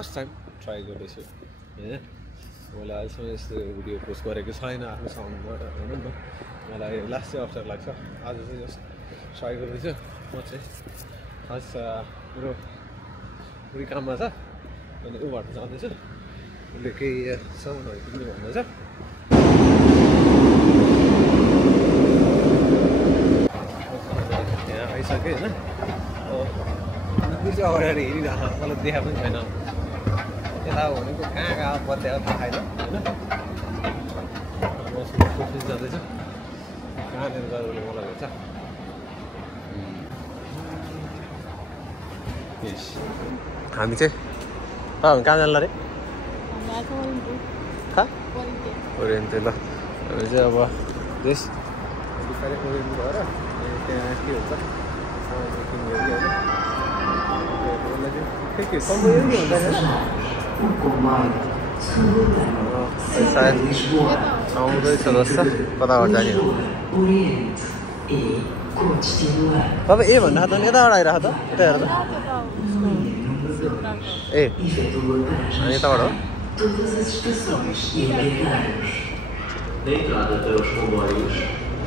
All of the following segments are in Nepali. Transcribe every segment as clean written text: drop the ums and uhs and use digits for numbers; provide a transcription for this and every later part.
फर्स्ट टाइम ट्राई गर्दैछु हैन मैले अहिलेसम्म यस्तो भिडियो पोस्ट गरेको छैन आफ्नो साउन्डमा भनौँ न मलाई लास्ट चाहिँ अप्ठ्यारो लाग्छ आज चाहिँ जस्ट ट्राई गर्दैछु म चाहिँ खास मेरो पुरै काममा छ अनि उबाट जाँदैछु उसले केही सामानहरू किन्नु भन्दैछ यहाँ आइसक्यो होइन चाहिँ अगाडि हेरिरहेको मलाई देखा पनि छैन यता भनेको कहाँ कहाँ पत्या थाहा छैन होइन म कोसिस जाँदैछु कहाँनिर गएर मलाई भेट्छ हामी चाहिँ कहाँ जान्ला रे ओरिएन्टे ल हामी चाहिँ अब देश बिस्तारै ओरिएन्ट भएर त्यहाँ के हुन्छ सायद आउँदैछ जस्तो कताबाट जाने हो तपाईँ ए भन्नु त यताबाट आइरह त यता हेर त ए अनि यताबाट हो Na entrada para os comboios,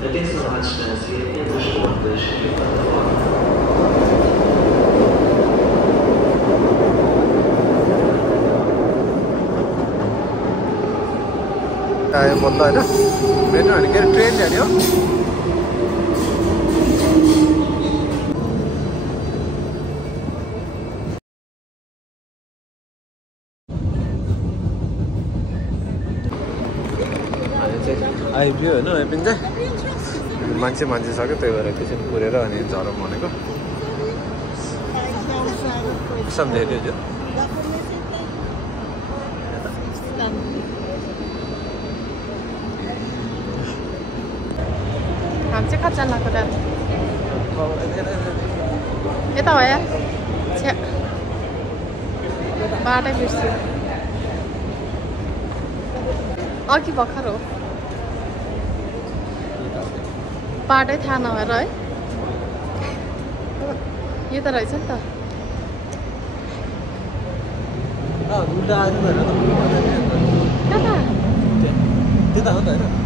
atenção à distância entre as portas e a plataforma. आयो बन्द होइन मेट्रो भने के अरे ट्रेन ल्याने हो आइपुग्यो होइन आइपुग्छ मान्छे सक्यो त्यही भएर एकैछिन पुरेर अनि झरम भनेको सम्झेको थियो हामी चाहिँ कहाँ जानु लाग्यो यता भयो बाटै बिर्स्यो अघि भर्खर हो बाटै थाहा नभएर है यो त रहेछ नि त त्यता हो त होइन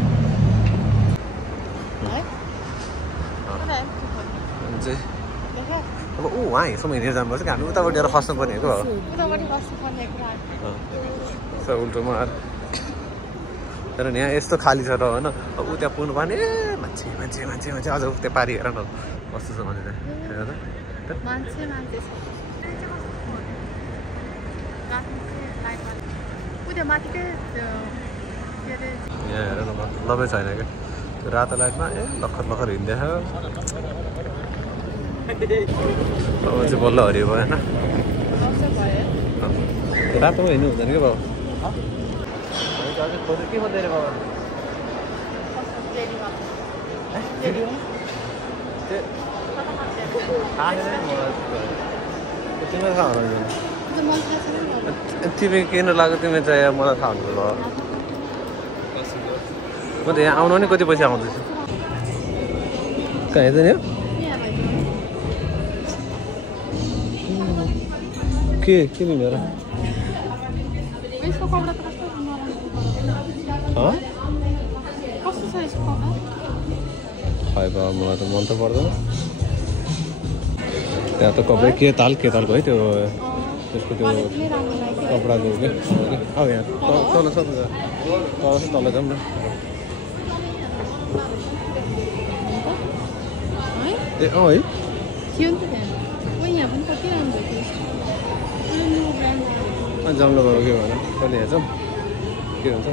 अब वहाँ हिँड्छौँ हिँडेर जानुपर्छ कि हामी उताबाट लिएर खस्नु पर्ने हो उल्टोमा तर यहाँ यस्तो खाली छ र होइन अब ऊ त्यहाँ पुग्नु पर्ने मान्छे अझ त्यो पारि हेर न कस्तो छ भने यहाँ हेर न मतलबै छैन क्या त्यो रातो लाइटमा लखर हिँड्दैछ अब चाहिँ बल्ल हरियो भयो होइन रातोमा हिँड्नु हुँदैन क्या बाबु के भन्दै रे बाबा तिमीलाई थाहा हुनु तिमी किन लाग्यो तिमी चाहिँ मलाई थाहा हुनु ल म त यहाँ आउनु नि कति पैसा आउँदैछु कहाँ हेर्दैन के लिएर खै बाबा मलाई त मन त पर्दैन त्यहाँ त कपडा के तालको है त्यो त्यसको त्यो कपडाको के अब यहाँ तल जाउँ न ए है जाउँला बाबा के भएन कहिले हेर्छौँ के हुन्छ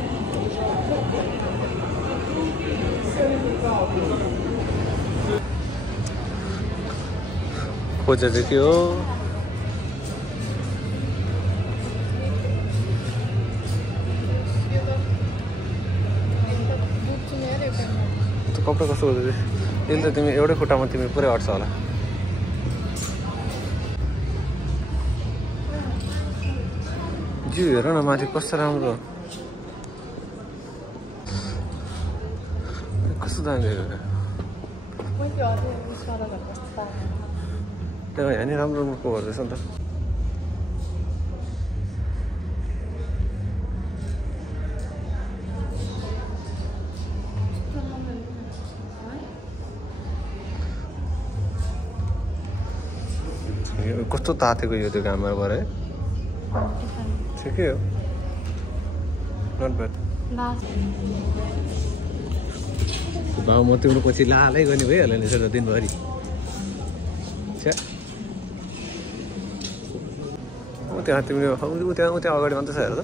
खोजेर चाहिँ के हो कपडा कस्तो गर्दै यसले त तिमी एउटै खुट्टामा तिमी पुरै अट्छ होला जिउ हेर न माथि कस्तो राम्रो कस्तो दामी त्यहाँ यहाँनिर राम्रो राम्रो रहेछ नि त कस्तो तातेको यो त्यो घाममा गरे ठिकै हो नट ब्याड बाउ म तिम्रो पछि लालै गर्ने भइहाल्यो नि सर दिनभरि त्यहाँ तिमीले त्यहाँ अगाडि मात्रै छ हेर त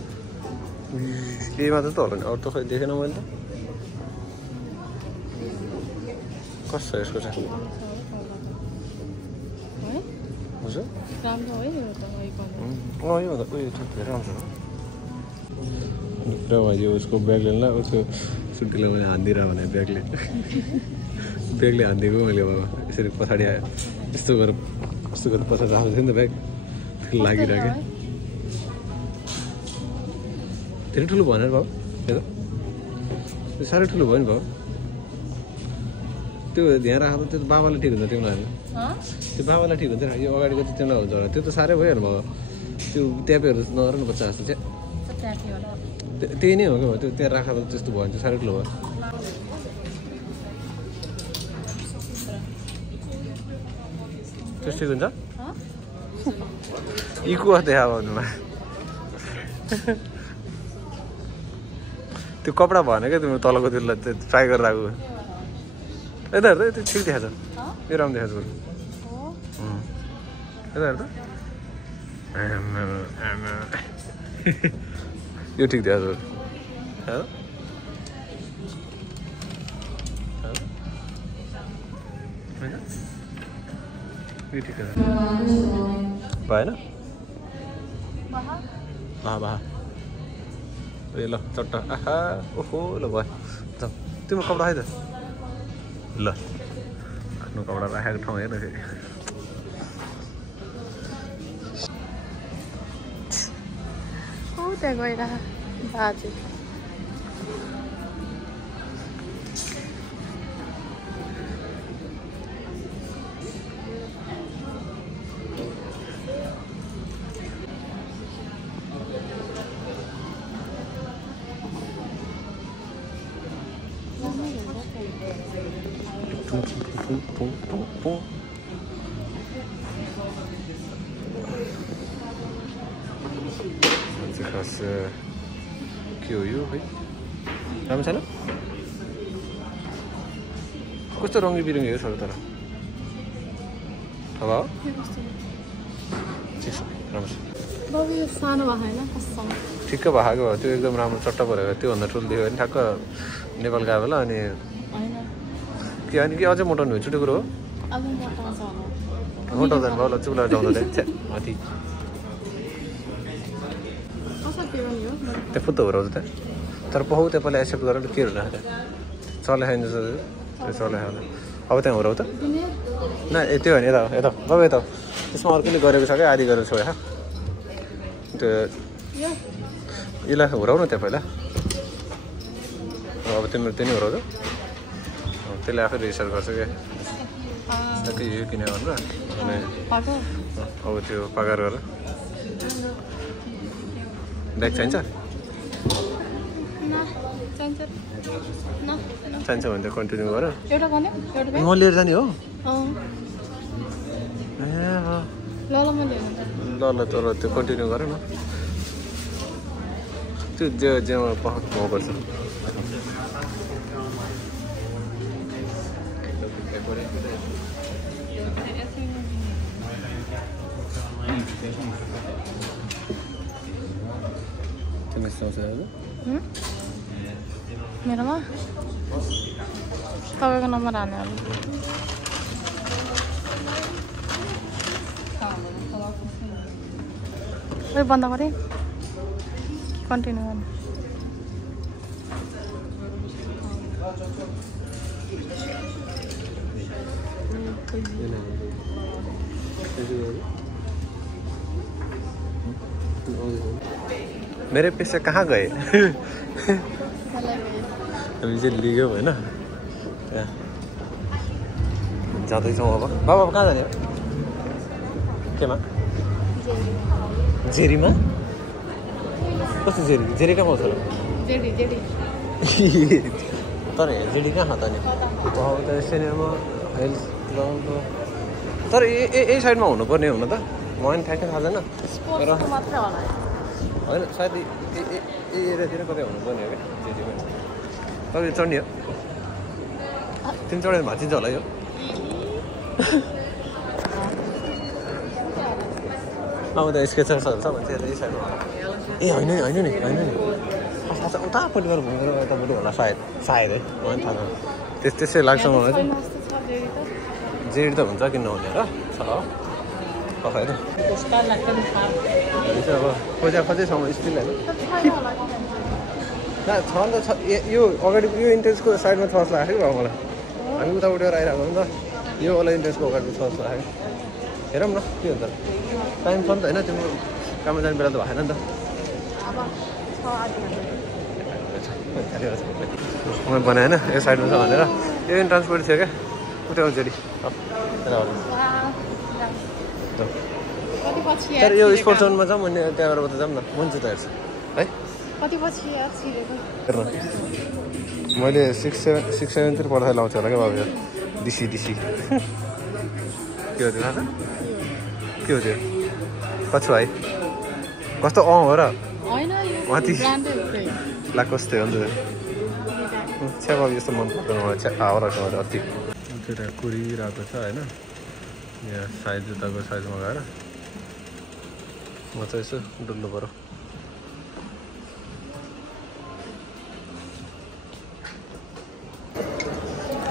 यही मात्र त होला नि अरू त खै देखेन मैले त कस्तो यसको चाहिँ हजुर यो त उयो धेरै राम्रो छ भाइ उसको ब्यागले ल उसको सुटीलाई मैले हानिदिएर भने ब्यागले हानिदिएको मैले अब यसरी पछाडि आयो यस्तो गरेर पछाडि राखेको थियो नि त ब्याग लागिरहेको धेरै ठुलो भनेर भाउ हेर साह्रै ठुलो भयो नि भाउ त्यो ध्यान राख्दा त्यो बाबालाई ठिक हुन्छ तिमीलाई त्यो बाबालाई ठिक हुन्छ यो अगाडिको चाहिँ तिमीलाई हुन्छ होला त्यो त साह्रै भइहाल्नु भयो त्यो ट्यापेहरू नगर न बच्चा जस्तो चाहिँ त्यही नै हो क्या त्यो त्यहाँ राखेर त्यस्तो भयो भने चाहिँ साह्रै ठुलो भयो त्यस्तो हुन्छ इको देखा भन्नुमा त्यो कपडा भने क्या तिम्रो तलको त्यसलाई ट्राई गरेर आएको यता हेर्दा त्यो ठिक देखाएको छ यो राम्रो देखाएको छ यता हेर्दा यो ठिक देखाएको छ यो ठिक भएन भा ए ल चट्टा आहा ओहो ल भयो जाऊ तिम्रो कपडा आयो त ल आफ्नो कपडा राखेको ठाउँ हेर्न फेरि त्यहाँ गएर बाजे खास के हो यो है राम्रो छैन कस्तो रङ्गी बिरङ्गी हो सर तर अब ठिक छ राम्रो छ सानो भएन ठिक्क भएको भयो त्यो एकदम राम्रो चट्टा परेको त्योभन्दा ठुलो देख्यो भने ठ्याक्क नेपाल गयो होला अनि के अनि के अझै मोटाउनु हो छुट्टै कुरो हो मोटाउँदैन भयो ल चुला जाउँदा माथि त्यो फुत्तो हो त तर पहु त्यो पहिला एक्सेप्ट गरेर के हुँदैन चले खाइन्छ त्यो चले खाँदा अब त्यहाँ हो र त न त्यो होइन यता यता बाबा यता त्यसमा अर्को गरेको छ क्या आदि गरेर छोया त्यो यसलाई हुराउ न त्यहाँ पहिला अब तिम्रो त्यो नै हुराउ त त्यसले आफै रिसर्च गर्छ क्या त्यही यो किन्यो भनेर अनि अब त्यो पगार गरेर ब्याग चाहिन्छ चाहिन्छ भने त कन्टिन्यू गर म लिएर जाने हो ए ल ल तर त्यो कन्टिन्यू गर न त्यो जेमा पर्छ मेरोमा तपाईँको नम्बर हाल्ने होला बन्द गरेँ कन्टिन्यू गर्ने मेरे पैसे कहाँ गए हामी चाहिँ लिग्यौँ होइन त्यहाँ जाँदैछौँ अब बाबा कहाँ जाने हो केमा जेरीमा कस्तो जेरी जेरी कहाँ पाउँछ तर जेडी कहाँ त नि सिनेमा हेल्थ तर यही साइडमा हुनुपर्ने हुन त पनि ठ्याक्कै थाहा छैन स्पोर्ट्सको मात्रै होला होइन सायद एरियातिर कतै हुनुपर्ने हो क्या त्यति पनि तपाईँ चढ्ने हो तिमी चढेर भाँचिन्छ होला यो अब त स्केचर्सहरू छ भने चाहिँ यही साइडमा होला ए होइन नि उतापट्टि गएर घुमेर यतापट्टि होला सायद है मलाई पनि थाहा छैन त्यसै लाग्छ मलाई चाहिँ जेडी त हुन्छ किन नहुने र छ कसै त अब खोजेसम्म स्टिल होइन छ नि त यो अगाडि यो इन्ट्रेन्सको साइडमा छ जस्तो लाग्यो कि मलाई हामी उतापट्टि आइरहेको नि त यो वाला इन्ट्रेन्सको अगाडि छ जस्तो लाग्यो हेरौँ न के हुन्छ टाइम छ नि त होइन तिम्रो काममा जाने बेला त भएन नि त मैले बनाएँ होइन यो साइडमा छ भनेर यो इन्ट्रान्सपोर्ट थियो क्या उठ्याउ जेडी तर यो स्पोर्ट्स जोनमा जाउँ अनि त्यहाँबाट जाउँ न हुन्छ त हेर्छु है मैले 6-7 पढ्दा लाउँछु होला क्या बाबु डिसी के हो त्यो थाहा छ के हो त्यो कछु है कस्तो हो र माथि ला कस्तो हो नि त छ्या बाबु यस्तो मन पर्दैन मलाई छ्या हावाको अति त्यो कुरिरहेको छ होइन यहाँ साइज जुत्ताको साइजमा गएर म चाहिँ यसो डुल्नु पऱ्यो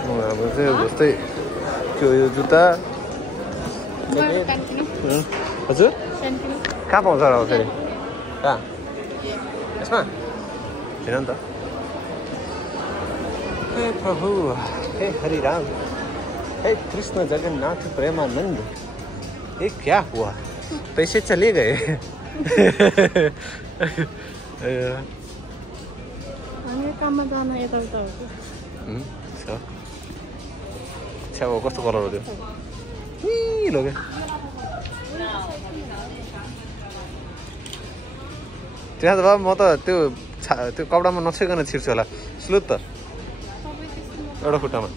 हाम्रो चाहिँ जस्तै त्यो यो जुत्ता हजुर कहाँ पाउँछ र फेरि कहाँ यसमा छैन नि त हे प्रभु हे हरिराम हे कृष्ण जगन्नाथ प्रेमानंद ये क्या हुआ पैसे चले गए काममा जान यताउता हो अच्छा वो कस्तो कलर हो त्यो निलो क्या त्यहाँ त बाबा म त त्यो कपडामा नछुइकन छिर्छु होला स्लुत त एउटा खुट्टामा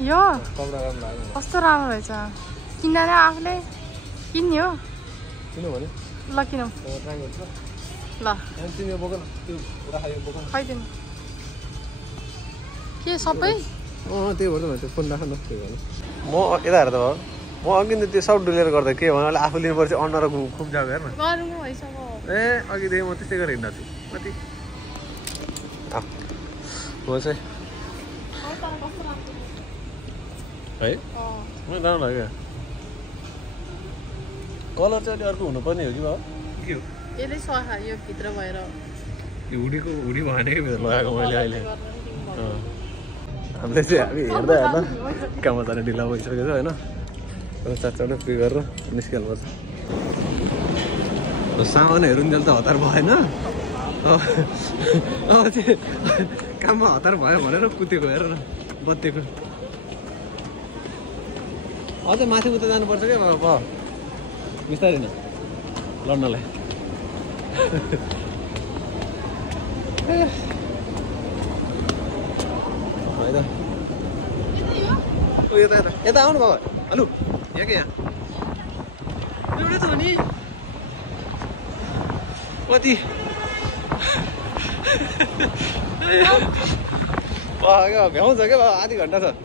यो कस्तो राम्रो रहेछ किन्न नै आफूले किन्ने हो किनभने ल किनौँ ल खाइदिनु के सबै त्यही भएर त्यो फोन राख न त्यही भएर म यता हेर त बाबा म अघि त त्यो सब डुलेर गर्दा के भन्नाले आफू लिनुपर्छ अन्डर खुम्जाएको हेर्न ए अघिदेखि म त्यस्तै गरेर हिँड्दा छु कति हो चाहिँ है मलाई राम्रो लाग्यो कलर चाहिँ अलिक अर्को हुनुपर्ने हो कि बाबा के हो यसले सखा यो भित्र भएर यो हुडी भनेकै भित्र लगाएको मैले अहिले हामीले चाहिँ हामी हेर्दा काममा जाने ढिला भइसकेको छ होइन चारवटा पे गरेर निस्किहाल्नुपर्छ सामानहरू नि त हतार भएन अब चाहिँ काममा हतार भयो भनेर कुदेको हेर न बत्तीको अझै माथि उता जानुपर्छ क्या बाबा बिस्तारै न लड्नलाई यता आउनु बाबा हेलो यहाँ के यहाँ एउटै छ नि कति भ्याउँछ क्या बाबा आधी घन्टा चाहिँ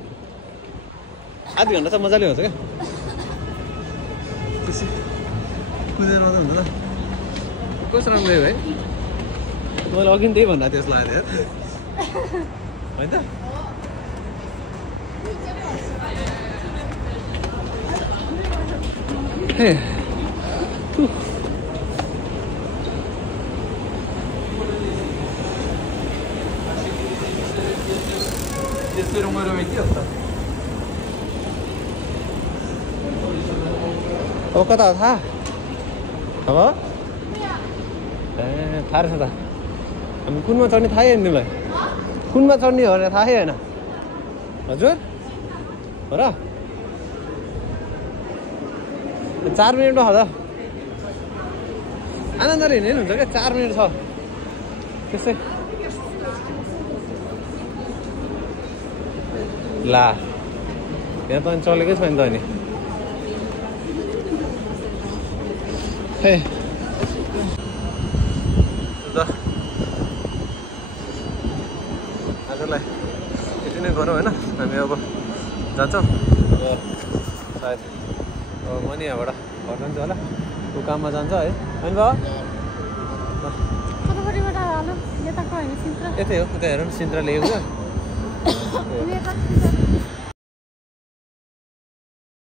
मजाले हुन्छ क्या त्यसै कुदेर मात्रै हुन्छ त कस्तो राम्रो है मैले अघि त्यही भन्दा त्यस लाग्यो होइन त अब कता हो थाहा अब ए थाहा रहेछ त हामी कुनमा चढ्ने थाहै होइन तिमीलाई कुनमा चढ्ने हो भने थाहै होइन हजुर हो र 4 मिनटमा हो त आनन्दले हिँड्नु हुन्छ क्या 4 मिनट छ त्यसै ला यहाँ त अनि चलेकै छैन त अनि हे ल आजलाई यति नै गरौँ होइन हामी अब जान्छौँ सायद अब म नि यहाँबाट घर जान्छु होला ऊ काममा जान्छ है होइन बाबा कतापट्टिबाट हालो यताको होइन सिन्त्र यतै हो उता हेरौँ सिन्त्रा ल्याएको छ